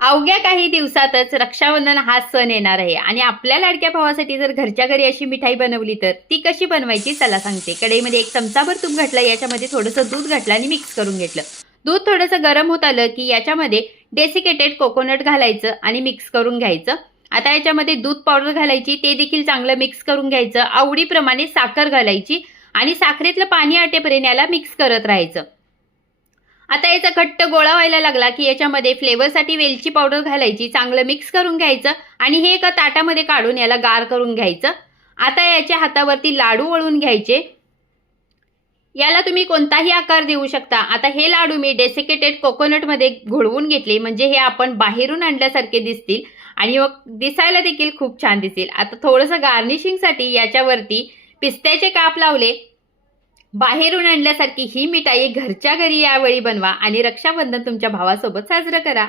अवघ्या काही दिवसातच रक्षाबंधन हा सण येणार आहे आणि आपल्या लाडक्या भावासाठी जर घरच्या घरी अशी मिठाई बनवली तर ती कशी बनवायची चला सांगते. कढईमध्ये 1 चमचाभर तूप घातलं, याच्यामध्ये थोडंसं दूध घातलं आणि मिक्स करून घेतलं. दूध थोडंसं गरम होत आलं की याच्यामध्ये डेसिकेटेड कोकोनट घालायचं आणि मिक्स करून घ्यायचं. आता याच्यामध्ये दूध पावडर घालायची, ते देखील चांगलं मिक्स करून घ्यायचं. आवडीप्रमाणे साखर घालायची आणि साखरेतलं पाणी आटेपर्यंत याला मिक्स करत राहायचं. आता याचा घट्ट गोळा व्हायला लागला की याच्यामध्ये फ्लेवरसाठी वेलची पावडर घालायची, चांगलं मिक्स करून घ्यायचं आणि हे एका ताटामध्ये काढून याला गार करून घ्यायचं. आता याच्या हातावरती लाडू वळून घ्यायचे. याला तुम्ही कोणताही आकार देऊ शकता. आता हे लाडू मी डेसिकेटेड कोकोनटमध्ये घोळवून घेतले, म्हणजे हे आपण बाहेरून आणल्यासारखे दिसतील आणि मग दिसायला देखील खूप छान दिसेल. आता थोडंसं गार्निशिंगसाठी याच्यावरती पिस्त्याचे काप लावले. बाहेरून आणल्यासारखी ही मिठाई घरच्या घरी यावेळी बनवा आणि रक्षाबंधन तुमच्या भावासोबत साजरं करा.